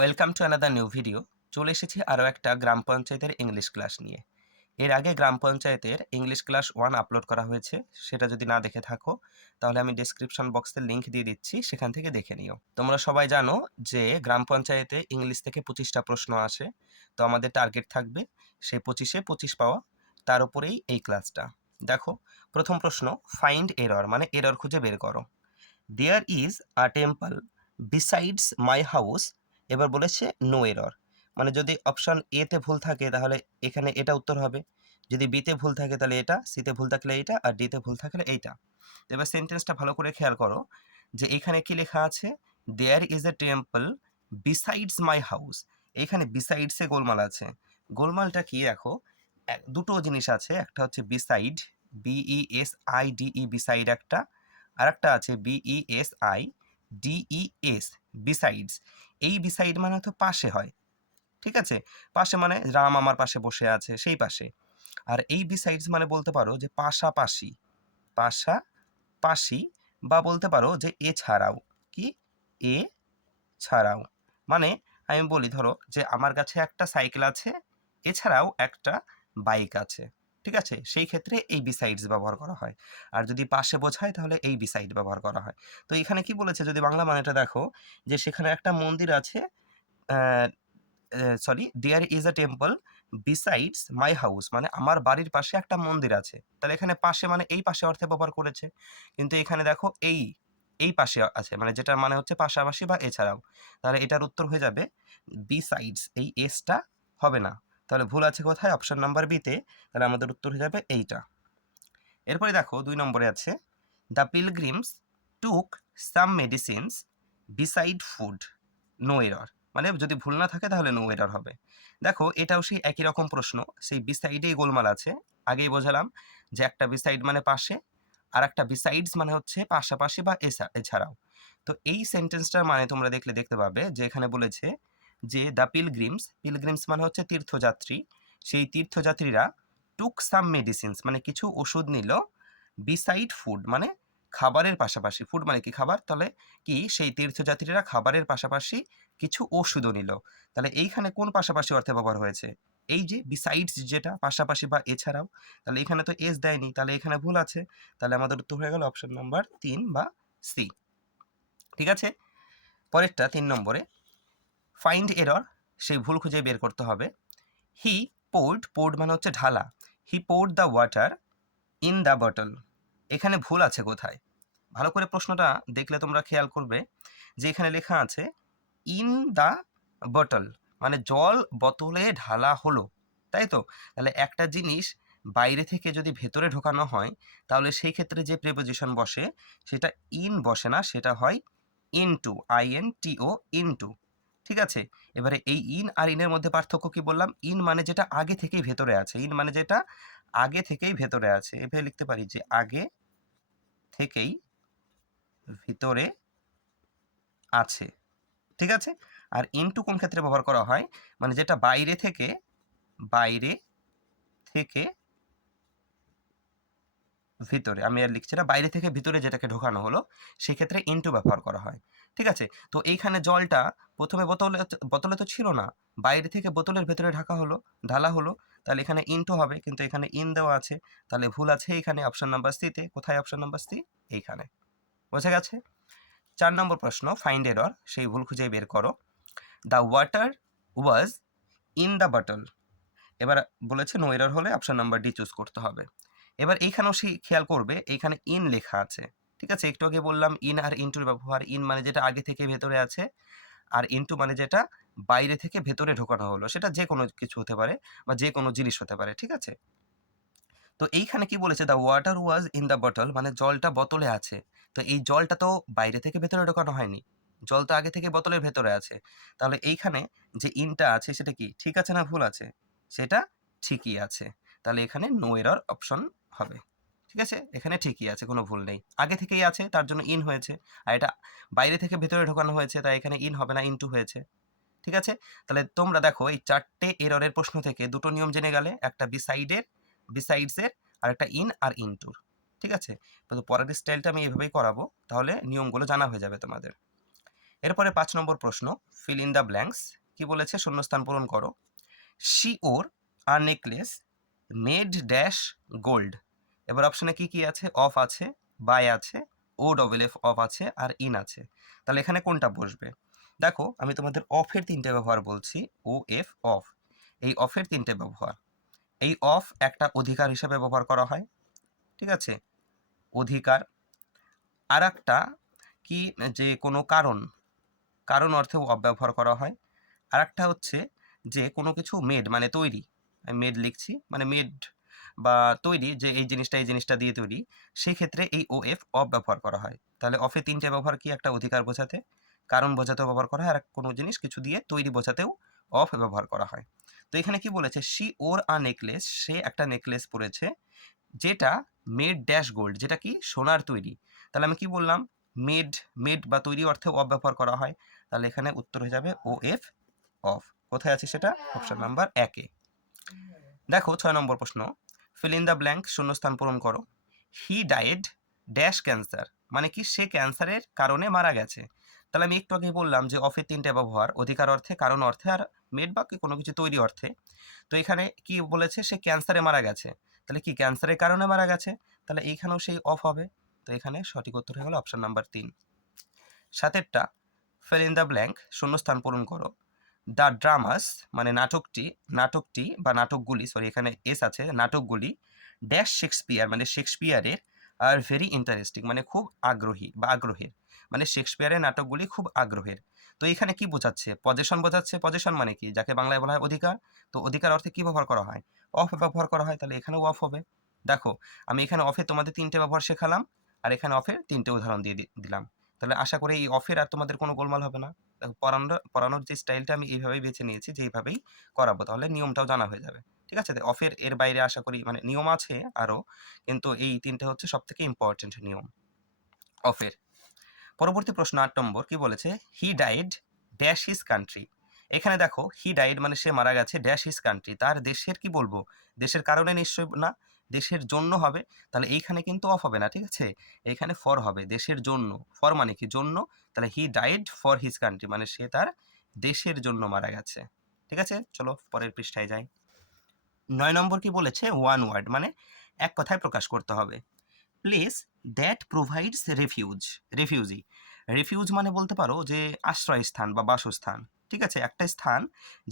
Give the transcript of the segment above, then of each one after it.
Welcome to another new video চলে এসেছি আরও একটা গ্রাম পঞ্চায়েতের ইংলিশ ক্লাস নিয়ে। এর আগে গ্রাম পঞ্চায়েতের ইংলিশ ক্লাস ওয়ান আপলোড করা হয়েছে, সেটা যদি না দেখে থাকো, তাহলে আমি ডিসক্রিপশন বক্সে লিঙ্ক দিয়ে দিচ্ছি, সেখান থেকে দেখে নিও। তোমরা সবাই জানো যে গ্রাম পঞ্চায়েতে ইংলিশ থেকে পঁচিশটা প্রশ্ন আসে, তো আমাদের টার্গেট থাকবে সেই পঁচিশে পঁচিশ পাওয়া, তার উপরেই এই ক্লাসটা দেখো, প্রথম প্রশ্ন ফাইন্ড এরর মানে এরর খুঁজে বের করো। There is a temple besides my house এবার বলেছে নো এরর মানে যদি অপশন এতে ভুল থাকে তাহলে এখানে এটা উত্তর হবে। যদি বিতে ভুল থাকে তাহলে এটা সিতে ভুল থাকলে এইটা আর ডিতে ভুল থাকলে এইটা। এবার সেন্টেন্সটা ভালো করে খেয়াল করো যে এখানে কি লেখা আছে? There is a temple besides my house এখানে বিসাইডসে গোলমাল আছে। গোলমালটা কি দেখো? দুটো জিনিস আছে। একটা হচ্ছে beside B E S I D E beside একটা আর একটা। আছে B E S I D E S besides এই বিসাইড মানে তো পাশে হয়, ঠিক আছে? পাশে মানে রাম আমার পাশে বসে আছে, সেই পাশে। আর এই বিসাইডস মানে বলতে পারো যে পাশাপাশি পাশাপাশি বা বলতে পারো যে এছাড়াও কি? এ ছাড়াও। মানে আমি বলি ধরো যে আমার কাছে একটা সাইকেল আছে, এছাড়াও একটা বাইক আছে। ঠিক আছে? সেই ক্ষেত্রে এই বিসাইডস ব্যবহার করা হয়। আর যদি পাশে বোঝায়, তাহলে এই বিসাইড ব্যবহার করা হয়। তো এখানে কি বলেছে? যদি বাংলা মানেটা দেখো, যে সেখানে একটা মন্দির আছে sorry there is a temple besides my house মানে আমার বাড়ির পাশে একটা মন্দির আছে। তাহলে এখানে পাশে মানে এই পাশে অর্থে ব্যবহার করেছে। কিন্তু এখানে দেখো, এই এই পাশে আছে মানে যেটার মানে হচ্ছে পাশাপাশি বা এছাড়াও। তাহলে এটার উত্তর হয়ে যাবে বিসাইডস এই এসটা হবে না। তাহলে ভুল আছে কোথায়? অপশন নাম্বার বিতে তাহলে আমাদের উত্তর হয়ে যাবে এইটা। এরপরে দেখো, দুই নম্বরে আছে the pilgrims took some medicines beside food no error মানে যদি ভুল না থাকে তাহলে নো এরর হবে। দেখো, এটাও সেই একই রকম প্রশ্ন। সেই বিসাইডেই গোলমাল আছে। আগেই বোঝালাম যে একটা বিসাইড মানে পাশে, আর একটা বিসাইডস মানে হচ্ছে পাশাপাশি বা এছা- এছাড়াও। তো এই সেন্টেন্সটার মানে তোমরা দেখলে দেখতে পাবে যে এখানে বলেছে যে দ্য পিলগ্রিমস পিলগ্রিমস মানে হচ্ছে তীর্থযাত্রী, সেই তীর্থযাত্রীরা টুক সাম মেডিসিনস মানে কিছু ওষুধ নিল বিসাইড ফুড মানে খাবারের পাশাপাশি ফুড মানে কি খাবার? তাহলে কি সেই তীর্থযাত্রীরা খাবারের পাশাপাশি কিছু ওষুধও নিল। তাহলে এইখানে কোন পাশাপাশি অর্থে ব্যবহার হয়েছে? এই যে বিসাইডস যেটা, পাশাপাশি বা এছাড়াও, তাহলে এখানে তো এস দেয়নি, তাহলে এখানে ভুল আছে। তাহলে আমাদের উত্তর হয়ে গেল অপশন নাম্বার তিন বা সি ঠিক আছে? পরেরটা, তিন নম্বরে। ফাইন্ড এরর সেই ভুল খুঁজে বের করতে হবে। হি পোর্ড পোর্ড মানে হচ্ছে ঢালা। He poured the water in the bottle এখানে ভুল আছে কোথায়? ভালো করে প্রশ্নটা দেখলে তোমরা খেয়াল করবে যে এখানে লেখা আছে ইন দ্য বটল মানে জল বোতলে ঢালা হলো, তাই তো? তাহলে একটা জিনিস বাইরে থেকে যদি ভেতরে ঢোকানো হয়, তাহলে সেই ক্ষেত্রে যে প্রেপোজিশন বসে, সেটা ইন বসে না, সেটা হয় into I N T O into ঠিক আছে? এবারে এই ইন আর ইনের মধ্যে পার্থক্য কি বললাম? ইন মানে যেটা আগে থেকেই ভেতরে আছে। ইন মানে যেটা আগে থেকেই ভেতরে আছে। এভাবে লিখতে পারি যে আগে থেকেই ভিতরে আছে। ঠিক আছে? আর ইনটু কোন ক্ষেত্রে ব্যবহার করা হয়? মানে যেটা বাইরে থেকে বাইরে থেকে ভিতরে। আমি আর লিখছি না, বাইরে থেকে ভিতরে যেটাকে ঢোকানো হলো, সেক্ষেত্রে ইনটু ব্যবহার করা হয়। ঠিক আছে? তো এইখানে জলটা প্রথমে বোতলে বোতলে তো ছিল না। বাইরে থেকে বোতলের ভেতরে ঢাকা হলো, ঢালা হলো, তাহলে এখানে ইনটু হবে, কিন্তু এখানে ইন দেওয়া আছে। তাহলে ভুল আছে এখানে অপশন নাম্বার সিতে কোথায় অপশন নাম্বার সি এইখানে। বোঝা গেছে? চার নম্বর প্রশ্ন ফাইন্ড এরর সেই ভুল খুঁজে বের করো। The water was in the bottle এবার বলেছে নো এরর হলে অপশন নাম্বার ডি চুজ করতে হবে। এবার এইখানেও সেই খেয়াল করবে এইখানে ইন লেখা আছে। ঠিক আছে? একটু আগে বললাম ইন আর ইনটুর ব্যবহার ইন মানে যেটা আগে থেকে ভেতরে আছে। আর ইনটু মানে যেটা বাইরে থেকে ভেতরে ঢোকানো হলো, সেটা যে কোনো কিছু হতে পারে বা যে কোনো জিনিস হতে পারে, ঠিক আছে? তো এইখানে কি বলেছে? The water was in the bottle মানে জলটা বোতলে আছে। তো এই জলটা তো বাইরে থেকে ভেতরে ঢোকানো হয়নি। জল তো আগে থেকে বোতলের ভেতরে আছে। তাহলে এইখানে যে ইনটা আছে সেটা কি? ঠিক আছে না ভুল আছে? সেটা ঠিকই আছে। তাহলে এখানে নো এরর অপশন হবে। ঠিক আছে? এখানে ঠিকই আছে, কোনো ভুল নেই। আগে থেকেই আছে, তার জন্য ইন হয়েছে। আর এটা বাইরে থেকে ভেতরে ঢোকানো হয়েছে, তাই এখানে ইন হবে না ইনটু হয়েছে। ঠিক আছে? তাহলে তোমরা দেখো, এই চারটে এররের প্রশ্ন থেকে দুটো নিয়ম জেনে গেলে, একটা বিসাইডের বিসাইডসের আর একটা ইন আর ইনটুর ঠিক আছে? তো পরের স্টাইলটা আমি এভাবেই করাবো, তাহলে নিয়মগুলো জানা হয়ে যাবে তোমাদের। এরপরে পাঁচ নম্বর প্রশ্ন ফিল ইন দ্য ব্ল্যাঙ্কস কি বলেছে? শূন্যস্থান পূরণ করো। She wore her necklace made dash gold এবার অপশনে কি কি আছে? অফ আছে বাই আছে ও ডবল এফ অফ আছে, আর ইন আছে। তাহলে এখানে কোনটা বসবে? দেখো, আমি তোমাদের অফের তিনটে ব্যবহার বলছি ও এফ অফ এই অফের তিনটে ব্যবহার। এই অফ একটা অধিকার হিসাবে ব্যবহার করা হয়, ঠিক আছে? অধিকার। আর একটা কি, যে কোনো কারণ কারণ অর্থেও অফ ব্যবহার করা হয়। আর একটা হচ্ছে যে কোনো কিছু মেড মানে তৈরি। আমি মেড লিখছি মানে মেড বা তৈরি যে এই জিনিসটা এই জিনিসটা দিয়ে তৈরি সেই ক্ষেত্রে এই ও এফ অফ ব্যবহার করা হয়। তাহলে অফে তিনটে ব্যবহার কি একটা অধিকার বোঝাতে? কারণ বোঝাতেও ব্যবহার করা হয়, আর কোনো জিনিস কিছু দিয়ে তৈরি বোঝাতেও অফ ব্যবহার করা হয়। তো এখানে কি বলেছে? শি ওর আ নেকলেস সে একটা নেকলেস পরেছে, যেটা মেড ড্যাশ গোল্ড যেটা কি সোনার তৈরি। তাহলে আমি কি বললাম? মেড মেড বা তৈরি অর্থে অফ ব্যবহার করা হয়। তাহলে এখানে উত্তর হয়ে যাবে ও এফ অফ। কোথায় আছে সেটা? অপশন নাম্বার একে দেখো, ছয় নম্বর প্রশ্ন। ফিল ইন দ্য ব্ল্যাঙ্ক শূন্যস্থান পূরণ করো। হি ডায়েড ড্যাশ ক্যান্সার মানে কি সে ক্যান্সারের কারণে মারা গেছে। তাহলে আমি একটু আগে বললাম যে অফের তিনটে ব্যবহার, অধিকার অর্থে, কারণ অর্থে আর মেড বা কোনো কিছু তৈরি অর্থে। তো এখানে কি বলেছে? সে ক্যান্সারে মারা গেছে। তাহলে কি ক্যান্সারের কারণে মারা গেছে? তাহলে এইখানেও সেই অফ হবে। তো এখানে সঠিক উত্তর গেল অপশন নাম্বার তিন। সাতেরটা ফেল ইন দ্য ব্ল্যাঙ্ক শূন্যস্থান পূরণ করো। দ্য ড্রামাস মানে নাটকটি নাটকটি বা নাটকগুলি সরি এখানে এস আছে, নাটকগুলি ড্যাশ শেক্সপিয়ার মানে শেক্সপিয়ারের আর ভেরি ইন্টারেস্টিং মানে খুব আগ্রহী বা আগ্রহের মানে শেক্সপিয়ারের নাটকগুলি খুব আগ্রহের। তো এখানে কি বোঝাচ্ছে? পজেশন বোঝাচ্ছে পজেশন মানে কি? যাকে বাংলায় বলা হয় অধিকার। তো অধিকার অর্থে কি ব্যবহার করা হয়? অফ ব্যবহার করা হয়, তাহলে এখানেও অফ হবে। দেখো, আমি এখানে অফে তোমাদের তিনটে ব্যবহার শেখালাম, আর এখানে অফের তিনটে উদাহরণ দিয়ে দিলাম। তাহলে আশা করি এই অফের আর তোমাদের কোনো গোলমাল হবে না। পড়ানোর পড়ানোর যে স্টাইলটা আমি এইভাবেই বেছে নিয়েছি যে এইভাবেই করাবো। তাহলে নিয়মটাও জানা হয়ে যাবে। ঠিক আছে? অফের এর বাইরে আশা করি মানে নিয়ম আছে আরও কিন্তু এই তিনটে হচ্ছে সব থেকে ইম্পর্টেন্ট নিয়ম। অফের। পরবর্তী প্রশ্ন আট নম্বর কি বলেছে? He died dash his country এখানে দেখো হি ডাইড মানে সে মারা গেছে ড্যাশ হিজ কান্ট্রি তার দেশের কি বলব? দেশের কারণে নিশ্চয় না দেশের জন্য হবে, তাহলে এইখানে কিন্তু অফ হবে না, ঠিক আছে? এখানে ফর হবে, দেশের জন্য। ফর মানে কি? জন্য, তাহলে he died for his country মানে সে তার দেশের জন্য মারা গেছে। ঠিক আছে? চলো পরের পৃষ্ঠায় যাই। নয় নম্বর কি বলেছে? ওয়ান ওয়ার্ড মানে এক কথায় প্রকাশ করতে হবে। Place that provides refuge refugee refuge মানে বলতে পারো যে আশ্রয়স্থান বা বাসস্থান। ঠিক আছে? একটা স্থান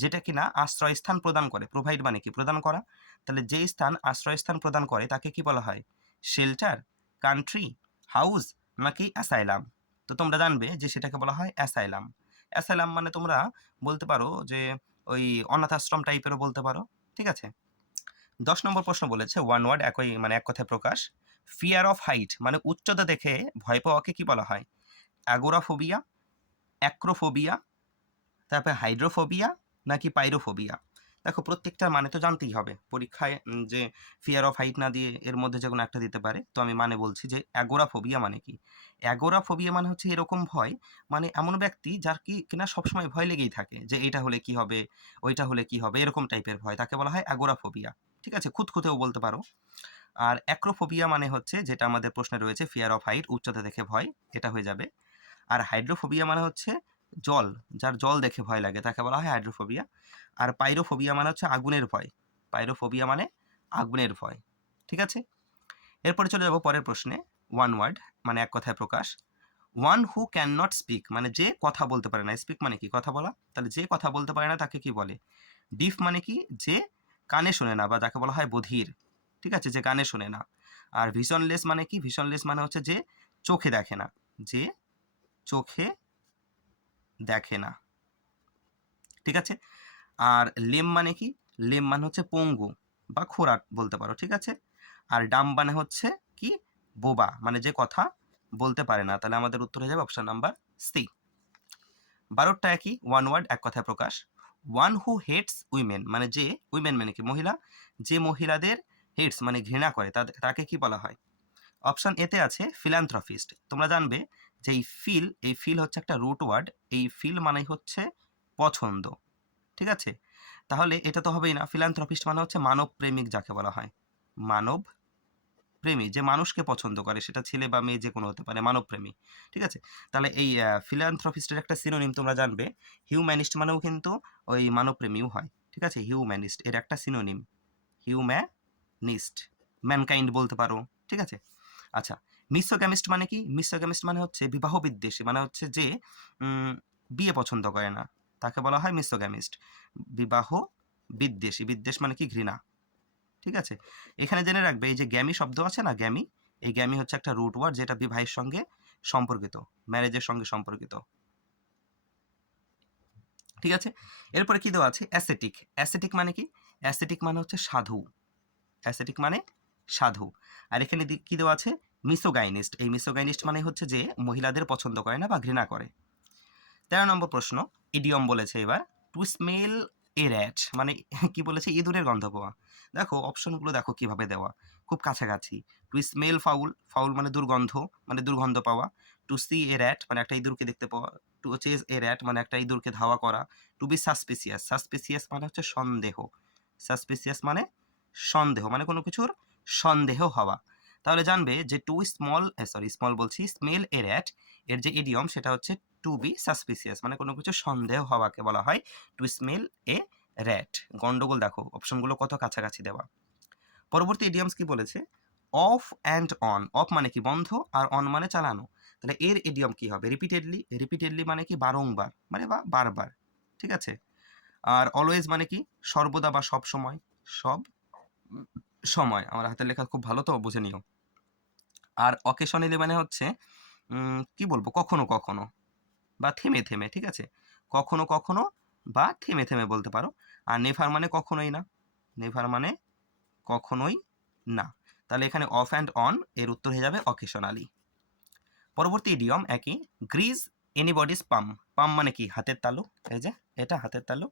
যেটা কিনা আশ্রয়স্থান প্রদান করে প্রোভাইড মানে কি? প্রদান করা। তাহলে যেই স্থান আশ্রয়স্থান প্রদান করে, তাকে কি বলা হয়? শেল্টার কান্ট্রি হাউস নাকি অ্যাসাইলাম তো তোমরা জানবে যে সেটাকে বলা হয় অ্যাসাইলাম অ্যাসাইলাম মানে তোমরা বলতে পারো যে ওই অনাথ আশ্রম টাইপেরও বলতে পারো, ঠিক আছে? দশ নম্বর প্রশ্ন বলেছে ওয়ান ওয়ার্ড একই মানে এক কথায় প্রকাশ। ফিয়ার অফ হাইট মানে উচ্চতা দেখে ভয় পাওয়াকে কি বলা হয়? অ্যাগোরাফোবিয়া অ্যাক্রোফোবিয়া তারপরে হাইড্রোফোবিয়া নাকি পাইরোফোবিয়া? দেখো, প্রত্যেকটার মানে তো জানতেই হবে। পরীক্ষায় যে ফিয়ার অফ হাইট না দিয়ে এর মধ্যে যে কোনো একটা দিতে পারে। তো আমি মানে বলছি যে অ্যাগোরাফোবিয়া মানে কি? অ্যাগোরাফোবিয়া মানে হচ্ছে এরকম ভয় মানে এমন ব্যক্তি যার কি কিনা সবসময় ভয় লেগেই থাকে যে এটা হলে কি হবে, ওইটা হলে কি হবে, এরকম টাইপের ভয়। তাকে বলা হয় অ্যাগোরাফোবিয়া। ঠিক আছে? খুঁতখুঁতেও বলতে পারো। আর অ্যাক্রোফোবিয়া মানে হচ্ছে যেটা আমাদের প্রশ্নে রয়েছে ফিয়ার অফ হাইট উচ্চতা দেখে ভয়, এটা হয়ে যাবে। আর হাইড্রোফোবিয়া মানে হচ্ছে জল, যার জল দেখে ভয় লাগে, তাকে বলা হয় হাইড্রোফোবিয়া। আর পাইরোফোবিয়া মানে হচ্ছে আগুনের ভয়। পাইরোফোবিয়া মানে আগুনের ভয়, ঠিক আছে? এরপরে চলে যাব পরের প্রশ্নে ওয়ান ওয়ার্ড মানে এক কথায় প্রকাশ। One who can not speak মানে যে কথা বলতে পারে না স্পিক মানে কি? কথা বলা। তাহলে যে কথা বলতে পারে না, তাকে কি বলে? ডিফ মানে কি? যে কানে শোনে না, বা যাকে বলা হয় বধির, ঠিক আছে? যে কানে শোনে না। আর ভিশনলেস মানে কি? ভিশনলেস মানে হচ্ছে যে চোখে দেখে না। যে চোখে দেখে না। ঠিক আছে? আর লেম মানে কি? লেম মানে হচ্ছে পঙ্গু বা খোরাট বলতে পারো, ঠিক আছে? আর ডাম মানে হচ্ছে কি? বোবা মানে যে কথা বলতে পারে না। তাহলে আমাদের উত্তর হয়ে যাবে অপশন নাম্বার সি বারোটা একই ওয়ান ওয়ার্ড এক কথায় প্রকাশ। ওয়ান হু হেটস উইমেন মানে যে উইমেন মানে কি? মহিলা। যে মহিলাদের হেটস মানে ঘৃণা করে তাকে কি বলা হয়? অপশন এতে আছে ফিলান্থ্রফিস্ট তোমরা জানবে যে এই ফিল এই ফিল হচ্ছে একটা রুট ওয়ার্ড এই ফিল মানে হচ্ছে পছন্দ, ঠিক আছে? তাহলে এটা তো হবেই না ফিলান্থ্রপিস্ট মানে হচ্ছে মানব প্রেমিক যাকে বলা হয়। মানব প্রেমী যে মানুষকে পছন্দ করে, সেটা ছেলে বা মেয়ে যে কোনো হতে পারে, মানবপ্রেমী, ঠিক আছে? তাহলে এই ফিলান্থ্রপিস্টের একটা সিনোনিম তোমরা জানবে হিউম্যানিস্ট মানেও কিন্তু ওই মানবপ্রেমীও হয়, ঠিক আছে? হিউম্যানিস্ট এর একটা সিনোনিম হিউম্যানিস্ট ম্যানকাইন্ড বলতে পারো, ঠিক আছে? আচ্ছা মিসোগ্যামিস্ট মানে কি? মিসোগ্যামিস্ট মানে হচ্ছে বিবাহ বিদ্বেষী মানে হচ্ছে যে বিয়ে পছন্দ করে না। তাকে বলা হয় মিসোগ্যামিস্ট বিবাহ বিদ্বেষী। বিদ্বেষ মানে কি? ঘৃণা। ঠিক আছে? এখানে জেনে রাখবে, এই যে গ্যামি শব্দ আছে না, গ্যামি? এই গ্যামি হচ্ছে একটা রুট ওয়ার্ড যেটা বিবাহের সঙ্গে সম্পর্কিত ম্যারেজের সঙ্গে সম্পর্কিত। ঠিক আছে? এরপরে কি দেওয়া আছে? অ্যাসেটিক অ্যাসেটিক মানে কি? অ্যাসেটিক মানে হচ্ছে সাধু। অ্যাসেটিক মানে সাধু। আর এখানে কি দেওয়া আছে? মিসোগাইনিস্ট। এই মিসোগাইনিস্ট মানে হচ্ছে যে মহিলাদের পছন্দ করে না বা ঘৃণা করে। তেরো নম্বর প্রশ্ন ইডিয়ম বলেছে এবার টু স্মেল এ র্যাট মানে কি বলেছে? ইঁদুরের গন্ধ পাওয়া। দেখো, অপশনগুলো দেখো কীভাবে দেওয়া। খুব কাছাকাছি। টু স্মেল ফাউল ফাউল মানে দুর্গন্ধ মানে দুর্গন্ধ পাওয়া। টু সি এ র্যাট মানে একটা ইঁদুরকে দেখতে পাওয়া। টু চেজ এ র্যাট মানে একটা ইঁদুরকে ধাওয়া করা। টু বি সাসপিসিয়াস সাসপিসিয়াস মানে হচ্ছে সন্দেহ। সাসপিসিয়াস মানে সন্দেহ মানে কোনো কিছুর সন্দেহ হওয়া। তাহলে জানবে যে টু স্মল সরি স্মল বলছি স্মেল এ র্যাট এর যে ইডিয়ম সেটা হচ্ছে টু বি সাসপিসিয়াস মানে কোনো কিছু সন্দেহ হওয়াকে বলা হয় টু স্মেল এ র্যাট গন্ডগোল দেখো, অপশনগুলো কত কাছাকাছি দেওয়া। পরবর্তী ইডিয়মস কি বলেছে? অফ অ্যান্ড অন অফ মানে কি বন্ধ আর অন মানে চালানো। তাহলে এর ইডিয়ম কি হবে? রিপিটেডলি রিপিটেডলি মানে কি বারংবার মানে বা বারবার, ঠিক আছে? আর অলওয়েজ মানে কি সর্বদা বা সব সময় সব সময়। আমার হাতের লেখা খুব ভালো তো, বুঝে নিও। আর অকেশনালি মানে হচ্ছে কি বলব? কখনো কখনো বা থেমে থেমে, ঠিক আছে? কখনো কখনো বা থেমে থেমে বলতে পারো। আর নেভার মানে কখনোই না। নেভার মানে কখনোই না। তাহলে এখানে অফ অ্যান্ড অন এর উত্তর হয়ে যাবে অকেশনালি পরবর্তী ইডিয়ম একই। গ্রিজ এনিবডিস পাম পাম মানে কি? হাতের তালু। এই যে, এটা হাতের তালু।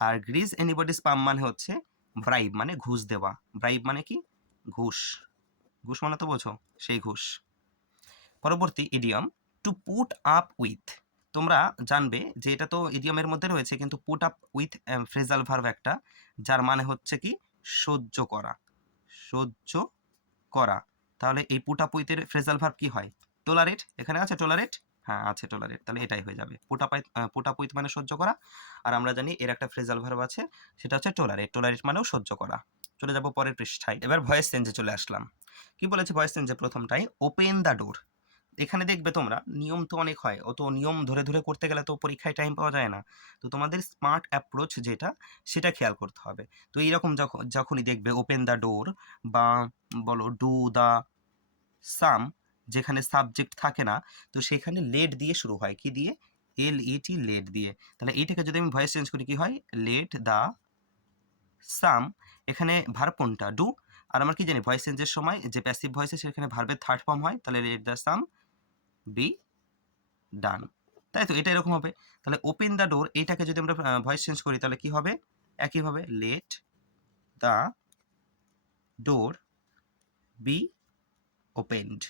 আর গ্রিজ এনিবডিস পাম মানে হচ্ছে ব্রাইব মানে ঘুষ দেওয়া। ব্রাইব মানে কি? ঘুষ। ঘুষ মানে তো বোঝো, সেই ঘুষ। পরবর্তী idiom to put up with তোমরা জানবে যে এটা তো ইডিয়মের মধ্যে রয়েছে, কিন্তু put up with phrasal verb একটা, যার মানে হচ্ছে কি? সহ্য করা। সহ্য করা। তাহলে এই পুট আপ উইথের ফ্রেজাল ভার্ভ কি হয়? টোলারেট এখানে আছে টোলারেট হ্যাঁ আছে টোলারেট তাহলে এটাই হয়ে যাবে। পুট আপ পুট আপ মানে সহ্য করা। আর আমরা জানি এর একটা ফ্রেজাল ভার্ভ আছে, সেটা হচ্ছে টোলারেট টোলারেট মানেও সহ্য করা। চলে যাব পরের পৃষ্ঠায়। এবার ভয়েস চেঞ্জে চলে আসলাম। কি বলেছে ভয়েস চেঞ্জে প্রথমটাই ওপেন দ্য ডোর এখানে দেখবে তোমরা, নিয়ম তো অনেক হয়। অত নিয়ম ধরে ধরে করতে গেলে তো পরীক্ষায় টাইম পাওয়া যায় না। তো তোমাদের স্মার্ট অ্যাপ্রোচ যেটা, সেটা খেয়াল করতে হবে। তো এইরকম যখন যখনই দেখবে ওপেন দ্য ডোর বা বলো ডু দ্য সাম যেখানে সাবজেক্ট থাকে না, তো সেখানে লেট দিয়ে শুরু হয়। কি দিয়ে? এল ইটি লেট দিয়ে। তাহলে এইটাকে যদি আমি ভয়েস চেঞ্জ করি, কি হয়? লেট দ্য সাম এখানে ভার্ব কোনটা? ডু আর আমরা কি জানি ভয়েস চেঞ্জের সময় যে প্যাসিভ ভয়েসে সেখানে ভার্বের থার্ড ফর্ম হয়। তাহলে let the sum be done তাই তো, এটা এরকম হবে। তাহলে ওপেন দ্য ডোর এইটাকে যদি আমরা ভয়েস চেঞ্জ করি, তাহলে কি হবে? একইভাবে let the door be opened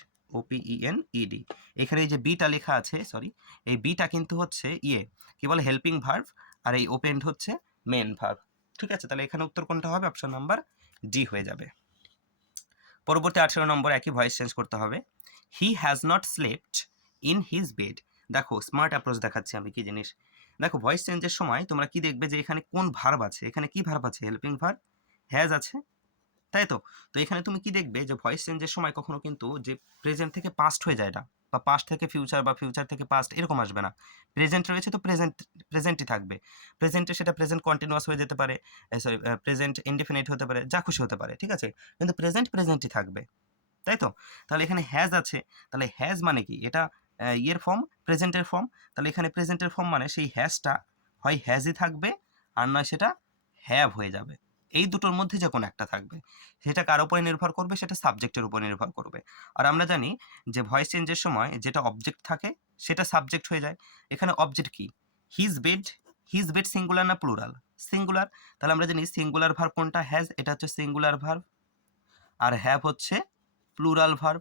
O P E N E D এখানে এই যে বিটা লেখা আছে সরি এই বিটা কিন্তু হচ্ছে ইয়ে কি বলে হেল্পিং ভার্ভ আর এই ওপেনড হচ্ছে মেন ভার্ভ ঠিক আছে, তাহলে এখানে উত্তর কোনটা হবে? অপশন নাম্বার ডি হয়ে যাবে। পরবর্তী আঠেরো নম্বর, একই ভয়েস চেঞ্জ করতে হবে। He has not slept in his bed দেখো স্মার্ট অ্যাপ্রোচ দেখাচ্ছি আমি, কি জিনিস? দেখো ভয়েস চেঞ্জের সময় তোমরা কি দেখবে যে এখানে কোন ভার্ব আছে? এখানে কি ভার্ব আছে? হেল্পিং ভার্ব হ্যাজ আছে। তাই তো? তো এখানে তুমি কি দেখবে যে ভয়েস চেঞ্জের সময় কখনো কিন্তু যে প্রেজেন্ট থেকে পাস্ট হয়ে যায় না বা পাস্ট থেকে ফিউচার বা ফিউচার থেকে পাস্ট এরকম আসবে না। প্রেজেন্ট রয়েছে তো প্রেজেন্ট প্রেজেন্টই থাকবে। প্রেজেন্টে সেটা প্রেজেন্ট কন্টিনিউয়াস হয়ে যেতে পারে সরি প্রেজেন্ট ইনডিফিনিট হতে পারে, যা খুশি হতে পারে, ঠিক আছে? কিন্তু প্রেজেন্ট প্রেজেন্টই থাকবে, তাই তো? তাহলে এখানে হ্যাজ আছে, তাহলে হ্যাজ মানে কি? এটা ইয়ের ফর্ম প্রেজেন্টের ফর্ম তাহলে এখানে প্রেজেন্টের ফর্ম মানে সেই হ্যাজটা হয় হ্যাজই থাকবে, আর নয় সেটা হ্যাভ হয়ে যাবে। এই দুটোর মধ্যে যে কোনো একটা থাকবে। সেটা কার উপরে নির্ভর করবে? সেটা সাবজেক্টের উপর নির্ভর করবে। আর আমরা জানি যে ভয়েস চেঞ্জের সময় যেটা অবজেক্ট থাকে, সেটা সাবজেক্ট হয়ে যায়। এখানে অবজেক্ট কি? His bed his bed singular না প্লুরাল সিঙ্গুলার তাহলে আমরা জানি সিঙ্গুলার ভার্ব কোনটা? হ্যাজ এটা হচ্ছে সিঙ্গুলার ভার্ব আর হ্যাভ হচ্ছে প্লুরাল ভার্ব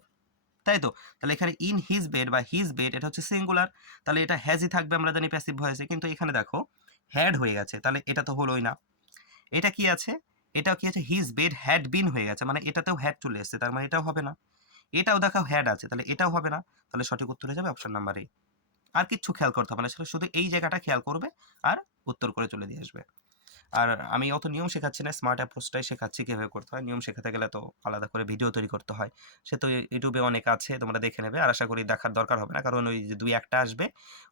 তাই তো? তাহলে এখানে ইন হিজ বেড বা হিজ বেড এটা হচ্ছে সিঙ্গুলার তাহলে এটা হ্যাজই থাকবে আমরা জানি প্যাসিভ ভয়েসে কিন্তু এখানে দেখো হ্যাড হয়ে গেছে। তাহলে এটা তো হলোই না। এটা কি আছে? এটাও কি আছে? হিজ বেড হ্যাড বিন হয়ে গেছে। মানে এটাতেও হ্যাড চলে এসেছে। তার মানে এটাও হবে না। এটাও দেখাও হ্যাড আছে। তাহলে এটাও হবে না। তাহলে সঠিক উত্তর হয়ে যাবে অপশন নাম্বার এ আর কিচ্ছু খেয়াল করতে হবে না। শুধু এই জায়গাটা খেয়াল করবে আর উত্তর করে চলে দিয়ে আসবে। আর আমি অত নিয়ম শেখাচ্ছি না। স্মার্ট অ্যাপ্রোচটাই শেখাচ্ছি কীভাবে করতে হয়। নিয়ম শেখাতে গেলে তো আলাদা করে ভিডিও তৈরি করতে হয়। সে তো ইউটিউবে অনেক আছে। তোমরা দেখে নেবে। আর আশা করি দেখার দরকার হবে না। কারণ ওই যে দুই একটা আসবে,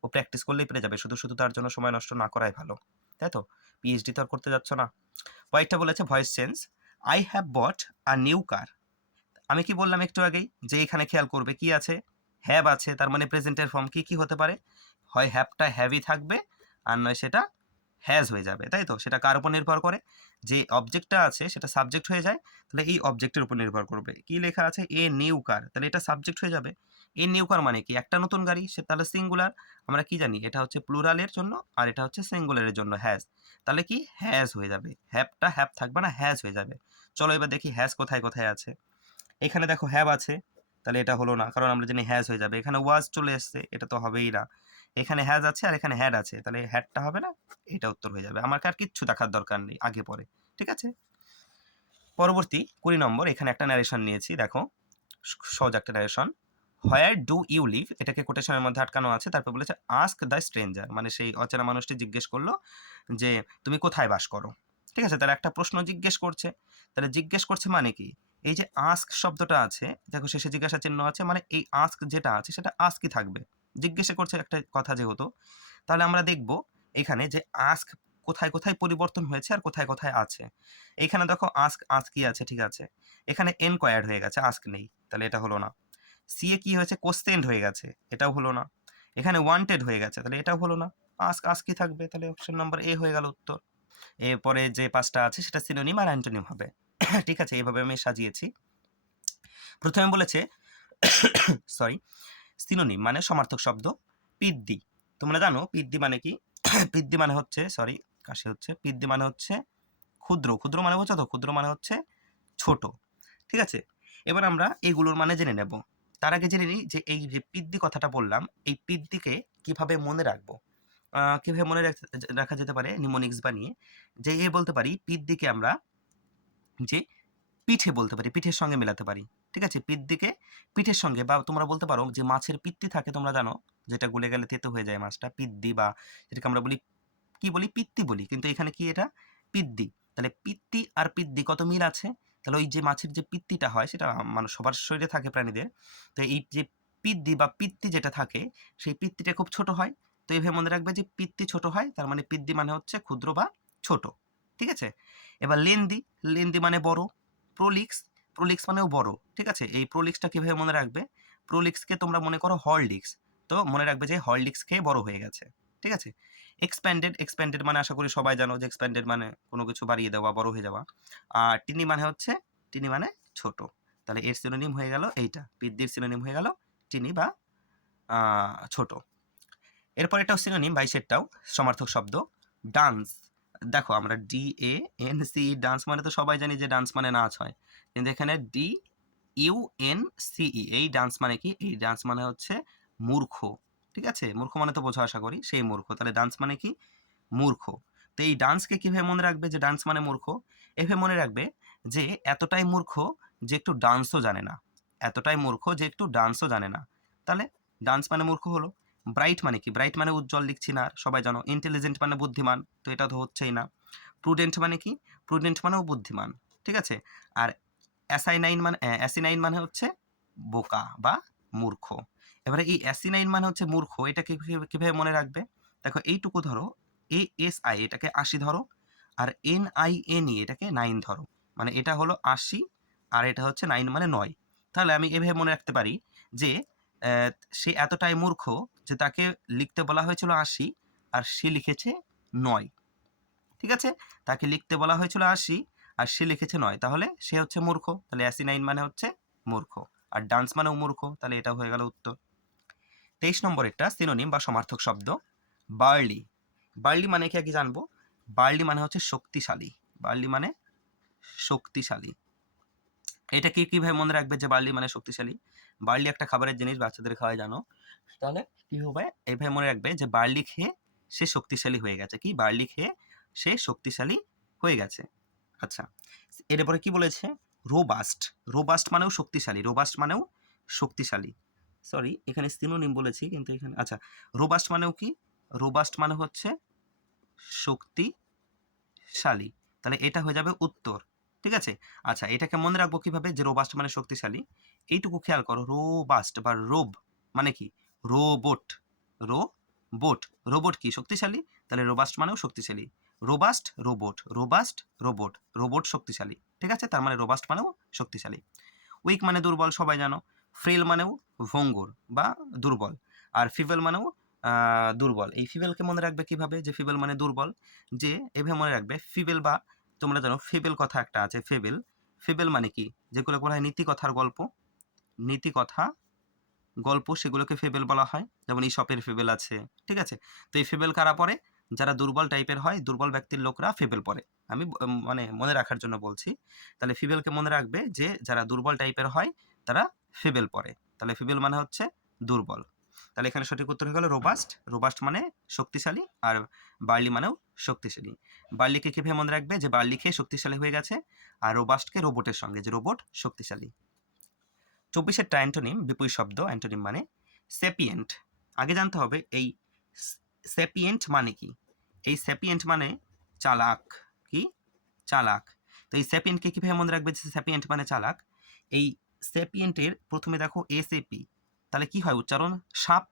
ও প্র্যাকটিস করলেই পেরে যাবে। শুধু শুধু তার জন্য সময় নষ্ট না করাই ভালো। তাই তো? পিএইচডি তো আর করতে যাচ্ছ না। হোয়াইটটা বলেছে voice change I have bought a new car আমি কি বললাম একটু আগেই? যে এখানে খেয়াল করবে কি আছে? হ্যাভ আছে, তার মানে প্রেজেন্টের ফর্ম কি কি হতে পারে? হয় হ্যাভটা হ্যাভই থাকবে, আর নয় সেটা হ্যাজ হয়ে যাবে, তাই তো? সেটা কার উপর নির্ভর করে? যে অবজেক্টটা আছে, সেটা সাবজেক্ট হয়ে যায়, তাহলে এই অবজেক্টের উপর নির্ভর করবে। কি লেখা আছে? এ নিউ কার তাহলে এটা সাবজেক্ট হয়ে যাবে। এ নিউ কার মানে কি? একটা নতুন গাড়ি, সে তাহলে সিঙ্গুলার আমরা কি জানি? এটা হচ্ছে প্লুরালের জন্য আর এটা হচ্ছে সিঙ্গুলারের জন্য হ্যাজ তাহলে কি? হ্যাজ হয়ে যাবে। হ্যাপটা হ্যাপ থাকবে না হ্যাজ হয়ে যাবে। চলো এবার দেখি হ্যাজ কোথায় কোথায় আছে। এখানে দেখো হ্যাব আছে, তাহলে এটা হলো না, কারণ আমরা জানি হ্যাজ হয়ে যাবে। এখানে ওয়াজ চলে এসছে, এটা তো হবেই না। এখানে হ্যাজ আছে আর এখানে হ্যাড আছে, তাহলে হ্যাডটা হবে না, এটা উত্তর হয়ে যাবে। আমাকে আর কিচ্ছু দেখার দরকার নেই, আগে পরে। ঠিক আছে? পরবর্তী কুড়ি নম্বর, এখানে একটা ন্যারেশন নিয়েছি, দেখো। সহজ একটা narration where do you live এটাকে কোটেশনের মধ্যে আটকানো আছে। তারপর বলেছে আস্ক দ্য স্ট্রেঞ্জার মানে সেই অচেনা মানুষটি জিজ্ঞেস করল যে, তুমি কোথায় বাস করো? ঠিক আছে? তাহলে একটা প্রশ্ন জিজ্ঞেস করছে। তাহলে জিজ্ঞেস করছে মানে কি? এই যে আস্ক শব্দটা আছে, দেখো শেষে জিজ্ঞাসা চিহ্ন আছে মানে এই আস্ক যেটা আছে, সেটা আস্কই থাকবে। জিজ্ঞেসে করছে একটা কথা যেহেতু, তাহলে আমরা দেখব এখানে যে আস্ক কোথায় কোথায় পরিবর্তন হয়েছে আর কোথায় কোথায় আছে। এখানে দেখো আস্ক আস্কই আছে, ঠিক আছে? এখানে এনকোয়ার্ড হয়ে গেছে আস্ক নেই, তাহলে এটা হলো না। সিএ কি হয়েছে? কোশ্চেন্ড হয়ে গেছে। এটাও হলো না। এখানে ওয়ান্টেড হয়ে গেছে। তাহলে এটাও হলো না। আস্ক কি থাকবে? তাহলে অপশন নাম্বার এ হয়ে গেল উত্তর। এরপরে যে পাঁচটা আছে, সেটা সিনোনিম আর অ্যান্টোনিম হবে। ঠিক আছে এইভাবে আমি সাজিয়েছি। প্রথমে বলেছে সরি সিনোনিম মানে সমার্থক শব্দ পিদ্দি তোমরা জানো পিদ্দি মানে কি? পিদ্দি মানে হচ্ছে সরি কাশি হচ্ছে। পিদ্দি মানে হচ্ছে ক্ষুদ্র। ক্ষুদ্র মানে হচ্ছে তো? ক্ষুদ্র মানে হচ্ছে ছোট। ঠিক আছে? এবার আমরা এগুলোর মানে জেনে নেব। তার আগে জেনে নিই যে এই যে পিদ্দি কথাটা বললাম, এই পিদ্দিকে কীভাবে মনে রাখব? কীভাবে মনে রাখা যেতে পারে নিমোনিক্স বানিয়ে? যে এ বলতে পারি, পিদ্দিকে আমরা যে পিঠে বলতে পারি, পিঠের সঙ্গে মেলাতে পারি। ঠিক আছে? পিদ্দিকে পিঠের সঙ্গে বা তোমরা বলতে পারো যে মাছের পিত্তি থাকে, তোমরা জানো, যেটা গলে গেলে তেতো হয়ে যায় মাছটা, পিদ্দি বা যেটাকে আমরা বলি, কি বলি? পিত্তি বলি। কিন্তু এখানে কি এটা? পিদ্দি। তাহলে পিত্তি আর পিদ্দি কত মিল আছে? তাহলে ওই যে মাছের যে পিত্তিটা হয়, সেটা মানুষ সবার শরীরে থাকে প্রাণীদের। তো এই যে পিদ্দি বা পিত্তি যেটা থাকে, সেই পিত্তিটা খুব ছোট হয়। তো এইভাবে মনে রাখবে যে পিত্তি ছোট হয়, তার মানে পিদ্দি মানে হচ্ছে ক্ষুদ্র বা ছোট। ঠিক আছে? এবার লেন্দি লেন্দি মানে বড়, প্রোলিক্স প্রোলিক্স মানেও বড়। ঠিক আছে? এই প্রোলিক্সটা কীভাবে মনে রাখবে? প্রোলিক্সকে তোমরা মনে করো হরলিক্স। তো মনে রাখবে যে হরলিক্স খেয়ে বড় হয়ে গেছে। ঠিক আছে? এক্সপ্যান্ডেড এক্সপ্যান্ডেড মানে আশা করি সবাই জানো যে এক্সপ্যান্ডেড মানে কোনো কিছু বাড়িয়ে দেওয়া বড় হয়ে যাওয়া। আর টিনি মানে হচ্ছে, টিনি মানে ছোট। তাহলে এর সিনোনিম হয়ে গেল এইটা। পিদ্দির সিনোনিম হয়ে গেল টিনি বা ছোট। এরপর এটাও সিনোনিম বাইশেরটাও সমার্থক শব্দ ডান্স দেখো আমরা D A N C dance মানে তো সবাই জানি যে ডান্স মানে নাচ হয়। কিন্তু এখানে ডি ইউ এন সিই এই ডান্স মানে কি? এই ডান্স মানে হচ্ছে মূর্খ। ঠিক আছে? মূর্খ মানে তো বোঝা, আশা করি। সেই মূর্খ। তাহলে ডান্স মানে কি? মূর্খ। তো এই ডান্সকে কীভাবে মনে রাখবে যে ডান্স মানে মূর্খ? এভাবে মনে রাখবে যে এতটাই মূর্খ যে একটু ডান্সও জানে না। এতটাই মূর্খ যে একটু ডান্সও জানে না। তাহলে ডান্স মানে মূর্খ হলো। ব্রাইট মানে কি? ব্রাইট মানে উজ্জ্বল, লিখছি না সবাই জানো। ইন্টেলিজেন্ট মানে বুদ্ধিমান, তো এটা তো হচ্ছেই না। প্রুডেন্ট মানে কি? প্রুডেন্ট মানেও বুদ্ধিমান, ঠিক আছে? আর অ্যাসাইনাইন মানে অ্যাসিনাইন মানে হচ্ছে বোকা বা মূর্খ। এবারে এই অ্যাসিনাইন মানে হচ্ছে মূর্খ, এটাকে কিভাবে- মনে রাখবে? দেখো এইটুকু ধরো এ এস আই এটাকে আশি ধরো, আর এন আই এন ই এটাকে নাইন ধরো। মানে এটা হলো আশি, আর এটা হচ্ছে নাইন মানে নয়। তাহলে আমি এভাবে মনে রাখতে পারি যে সে এতটাই মূর্খ যে তাকে লিখতে বলা হয়েছিল আশি, আর সে লিখেছে নয়। ঠিক আছে? তাকে লিখতে বলা হয়েছিল আশি, আর সে লিখেছে নয়। তাহলে সে হচ্ছে মূর্খ। তাহলে অ্যাসি নাইন মানে হচ্ছে মূর্খ। আর ডান্স মানেও মূর্খ। তাহলে এটা হয়ে গেল উত্তর। তেইশ নম্বর একটা সিনোনিম বা সমার্থক শব্দ, বার্লি। বার্লি মানে কি আগে জানব? বার্লি মানে হচ্ছে শক্তিশালী। বার্লি মানে শক্তিশালী। এটা কি কীভাবে মনে রাখবে যে বার্লি মানে শক্তিশালী? বার্লি একটা খাবারের জিনিস, বাচ্চাদের খাওয়াই জানো? তাহলে কি হবে? এইভাবে মনে রাখবে যে বার্লি খেয়ে সে শক্তিশালী হয়ে গেছে। কি? বার্লি খেয়ে সে শক্তিশালী হয়ে গেছে। আচ্ছা এরপরে কি বলেছে? রোবাস্ট রোবাস্ট মানেও শক্তিশালী। রোবাস্ট মানেও শক্তিশালী। সরি এখানে সিনোনিম বলেছি, কিন্তু এখানে আচ্ছা রোবাস্ট মানেও কি? রোবাস্ট মানে হচ্ছে শক্তিশালী। তাহলে এটা হয়ে যাবে উত্তর, ঠিক আছে? আচ্ছা এটাকে মনে রাখব কীভাবে? যে রোবাস্ট মানে শক্তিশালী। এইটুকু খেয়াল করো রোবাস্ট বা রোব মানে কি? রোবট রোবট রোবট কি? শক্তিশালী? তাহলে রোবাস্ট মানেও শক্তিশালী। Robust robot robust robot robot শক্তিশালী, ঠিক আছে? তার মানে রোবাস্ট মানেও শক্তিশালী। উইক মানে দুর্বল, সবাই জানো। ফ্রেল মানেও ভঙ্গুর বা দুর্বল, আর ফিভেল মানেও দুর্বল। এই ফিবেলকে মনে রাখবে কীভাবে? যে ফিবেল মানে দুর্বল, যে এভাবে মনে রাখবে, ফিবেল বা তোমরা জানো ফেবেল কথা একটা আছে, ফেবেল। ফেবেল মানে কি? যেগুলো বলা হয় নীতি কথার গল্প। নীতি কথা, গল্প সেগুলোকে ফেবেল বলা হয়, যেমন এই ইসপের ফেবেল আছে, ঠিক আছে? তো এই ফেবেল কারা পড়ে? যারা দুর্বল টাইপের হয়, দুর্বল ব্যক্তির লোকরা ফেবেল পড়ে। আমি মানে মনে রাখার জন্য বলছি। তাহলে ফিবেলকে মনে রাখবে যে যারা দুর্বল টাইপের হয়, তারা ফেবেল পড়ে তাহলে ফেবেল মানে হচ্ছে দুর্বল। তাহলে এখানে সঠিক উত্তর হয়ে গেল রোবাস্ট রোবাস্ট মানে শক্তিশালী আর বার্লি মানেও শক্তিশালী। বার্লিকে কীভাবে মনে রাখবে? যে বার্লি খেয়ে শক্তিশালী হয়ে গেছে আর রোবাস্টকে রোবটের সঙ্গে, যে রোবট শক্তিশালী। চব্বিশেরটা অ্যান্টোনিম বিপুল শব্দ, অ্যান্টোনিম মানে সেপিয়েন্ট আগে জানতে হবে, এই সেপিয়েন্ট মানে কি? এই সেপিয়েন্ট মানে চালাক কি? চালাক। তো এই সেপিয়েন্টকে কীভাবে মনে রাখবে যে সেপিয়েন্ট মানে চালাক? এই সেপিয়েন্টের প্রথমে দেখো এসএপি তাহলে কি হয় উচ্চারণ? সাপ।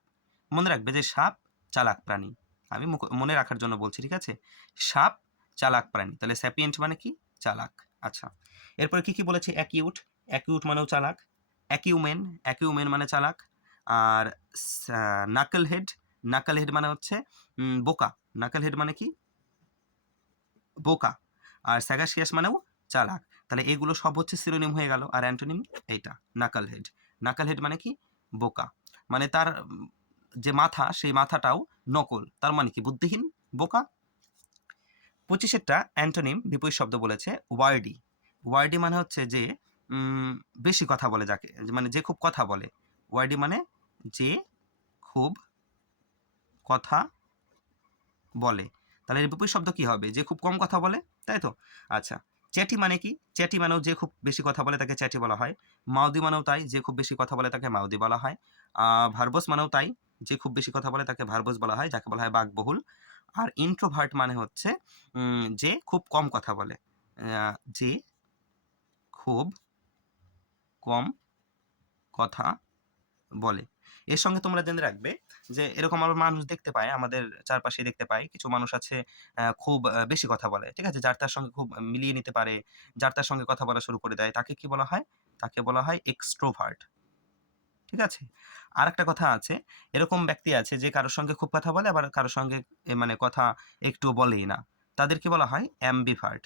মনে রাখবে যে সাপ চালাক প্রাণী। আমি মনে রাখার জন্য বলছি, ঠিক আছে? সাপ চালাক প্রাণী। তাহলে স্যাপিয়েন্ট মানে কি? চালাক। আচ্ছা। এরপরে কি কি বলেছে? অ্যাকিউট। অ্যাকিউট মানেও চালাক। অ্যাকিউমেন। অ্যাকিউমেন মানে চালাক। আর নাকল হেড নাকল হেড মানে হচ্ছে বোকা। নাকল হেড মানে কি? বোকা। আর স্যাগাসিয়াস মানেও চালাক। তাহলে এগুলো সব হচ্ছে সিনোনিম হয়ে গেল আর অ্যান্টোনিম এইটা নাকাল হেড নাকাল হেড মানে কি? বোকা। মানে তার যে মাথা, সেই মাথাটাও নকল। তার মানে কি? বুদ্ধিহীন, বোকা। পঁচিশেরটা অ্যান্টোনিম বিপরীত শব্দ বলেছে ওয়ার্ডি। ওয়ার্ডি মানে হচ্ছে যে বেশি কথা বলে যাকে মানে যে খুব কথা বলে। ওয়ার্ডি মানে যে খুব কথা বলে। তাহলে বিপরীত শব্দ কি হবে? যে খুব কম কথা বলে, তাই তো? আচ্ছা। চ্যাটি মানে কি? চ্যাটি মানেও যে খুব বেশি কথা বলে তাকে চ্যাটি বলা হয়। মাউদি মানেও তাই, যে খুব বেশি কথা বলে তাকে মাউদি বলা হয়। ভার্বস মানেও তাই, যে খুব বেশি কথা বলে তাকে ভার্বস বলা হয়, যাকে বলা হয় বাঘবহুল আর ইন্ট্রোভার্ট মানে হচ্ছে যে খুব কম কথা বলে। যে খুব কম কথা বলে। এর সঙ্গে তোমরা জেনে রাখবে যে এরকম আবার মানুষ দেখতে পায়, আমাদের চারপাশে দেখতে পাই কিছু মানুষ আছে খুব বেশি কথা বলে, ঠিক আছে? যার তার সঙ্গে খুব মিলিয়ে নিতে পারে, যার তার সঙ্গে কথা বলা শুরু করে দেয়। তাকে কি বলা হয়? তাকে বলা হয় এক্সট্রোভার্ট ঠিক আছে? আর একটা কথা আছে, এরকম ব্যক্তি আছে যে কারোর সঙ্গে খুব কথা বলে, আবার কারোর সঙ্গে মানে কথা একটু বলেই না। তাদেরকে বলা হয়? অ্যাম্বিভার্ট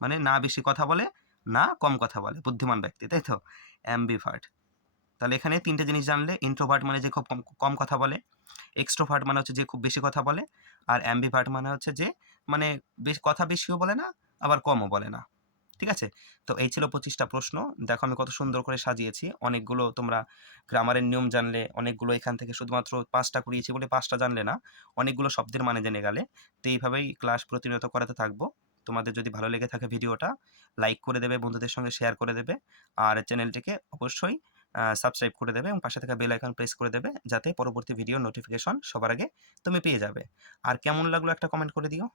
মানে না বেশি কথা বলে, না কম কথা বলে, বুদ্ধিমান ব্যক্তি, তাই তো? অ্যাম্বিভার্ট তাহলে এখানে তিনটে জিনিস জানলে ইন্ট্রোভার্ট মানে যে খুব কম কম কথা বলে এক্সট্রোভার্ট মানে হচ্ছে যে খুব বেশি কথা বলে, আর অ্যাম্বিভার্ট মানে হচ্ছে যে মানে বেশ, কথা বেশিও বলে না, আবার কমও বলে না, ঠিক আছে? তো এই ছিল পঁচিশটা প্রশ্ন। দেখো আমি কত সুন্দর করে সাজিয়েছি। অনেকগুলো তোমরা গ্রামারের নিয়ম জানলে, অনেকগুলো এখান থেকে শুধুমাত্র পাঁচটা করিয়েছি বলে পাঁচটা জানলে না, অনেকগুলো শব্দের মানে জেনে গেলে। তো এইভাবেই ক্লাস প্রতিনিয়ত করাতে থাকব। তোমাদের যদি ভালো লেগে থাকে ভিডিওটা লাইক করে দেবে, বন্ধুদের সঙ্গে শেয়ার করে দেবে, আর চ্যানেলটিকে অবশ্যই সাবস্ক্রাইব করে দেবে এবং পাশে থাকা বেল আইকন প্রেস করে দেবে যাতে পরবর্তী ভিডিও নোটিফিকেশন সবার আগে তুমি পেয়ে যাবে। আর কেমন লাগল একটা কমেন্ট করে দিও।